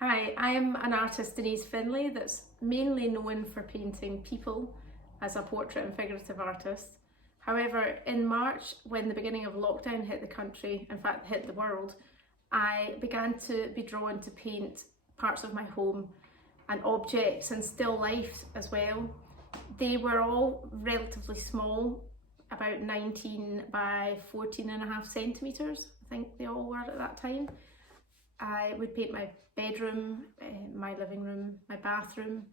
Hi, I'm an artist, Denise Finlay, that's mainly known for painting people as a portrait and figurative artist. However, in March, when the beginning of lockdown hit the country, in fact hit the world, I began to be drawn to paint parts of my home and objects and still life as well. They were all relatively small, about 19 by 14.5 centimetres, I think they all were at that time. I would paint my bedroom, my living room, my bathroom.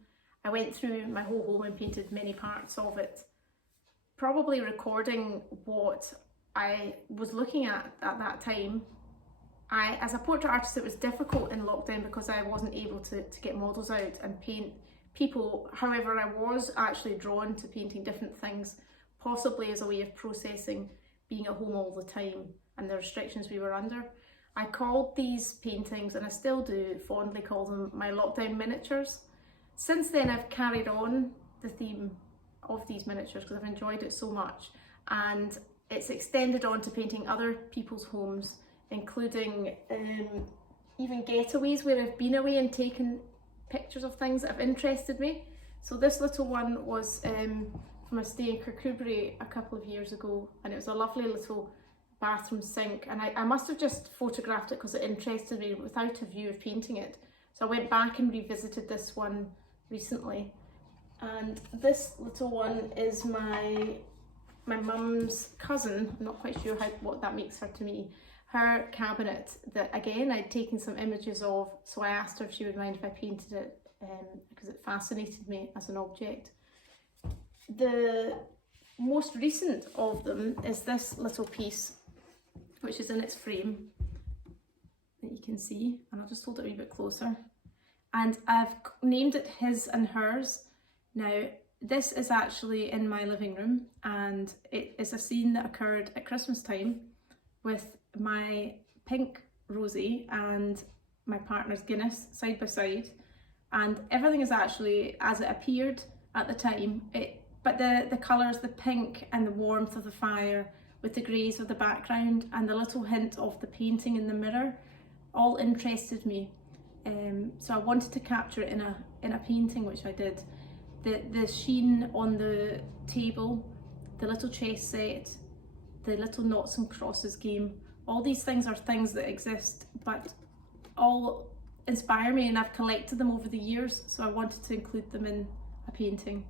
I went through my whole home and painted many parts of it, probably recording what I was looking at that time. As a portrait artist, it was difficult in lockdown because I wasn't able to get models out and paint people. However, I was actually drawn to painting different things, possibly as a way of processing being at home all the time and the restrictions we were under. I called these paintings, and I still do fondly call them, my lockdown miniatures. Since then I've carried on the theme of these miniatures because I've enjoyed it so much, and it's extended on to painting other people's homes, including even getaways where I've been away and taken pictures of things that have interested me. So this little one was from a stay in Kirkcudbright a couple of years ago, and it was a lovely little bathroom sink, and I must have just photographed it because it interested me without a view of painting it. So I went back and revisited this one recently, and this little one is my mum's cousin. I'm not quite sure what that makes her to me. Her cabinet that again I'd taken some images of, so I asked her if she would mind if I painted it because it fascinated me as an object. The most recent of them is this little piece, which is in its frame that you can see, and I'll just hold it a wee bit closer. And I've named it His and Hers. Now, this is actually in my living room, and it is a scene that occurred at Christmas time with my pink Rosie and my partner's Guinness side by side, and everything is actually as it appeared at the time. But the colours, the pink and the warmth of the fire with the greys of the background and the little hint of the painting in the mirror all interested me. So I wanted to capture it in a painting, which I did. The sheen on the table, the little chess set, the little noughts and crosses game, all these things are things that exist but all inspire me, and I've collected them over the years, so I wanted to include them in a painting.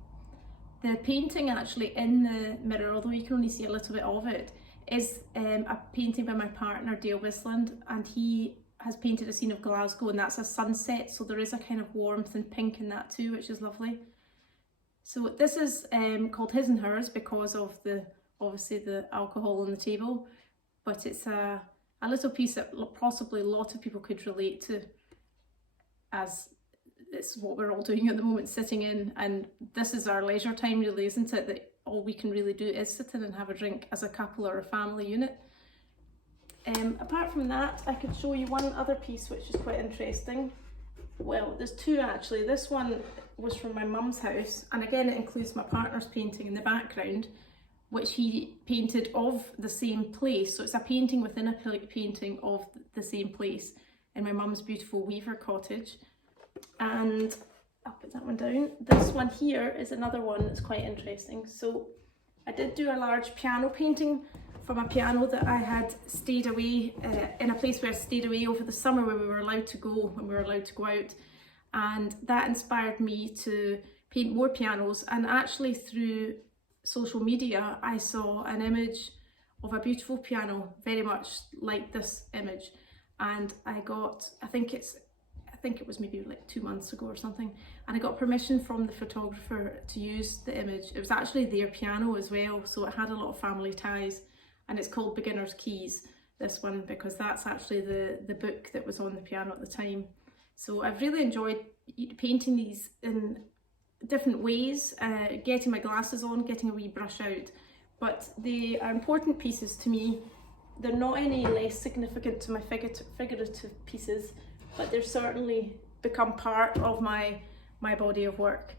The painting actually in the mirror, although you can only see a little bit of it, is a painting by my partner Dale Wisland, and he has painted a scene of Glasgow, and that's a sunset, so there is a kind of warmth and pink in that too, which is lovely. So this is called His and Hers because of obviously the alcohol on the table, but it's a little piece that possibly a lot of people could relate to, as it's what we're all doing at the moment, sitting in, and this is our leisure time really, isn't it? That all we can really do is sit in and have a drink as a couple or a family unit. Apart from that, I could show you one other piece which is quite interesting. Well, there's two actually. This one was from my mum's house, and again it includes my partner's painting in the background, which he painted of the same place. So it's a painting within a painting of the same place in my mum's beautiful Weaver cottage. And I'll put that one down. This one here is another one that's quite interesting. So I did do a large piano painting from a piano that I had stayed away in a place where I stayed away over the summer when we were allowed to go out, and that inspired me to paint more pianos. And actually through social media I saw an image of a beautiful piano very much like this image, and I think it was maybe like 2 months ago or something, and I got permission from the photographer to use the image. It was actually their piano as well, so it had a lot of family ties, and it's called Beginner's Keys, this one, because that's actually the book that was on the piano at the time. So I've really enjoyed painting these in different ways, getting my glasses on, getting a wee brush out, but they are important pieces to me. They're not any less significant to my figurative pieces, but they're certainly become part of my body of work.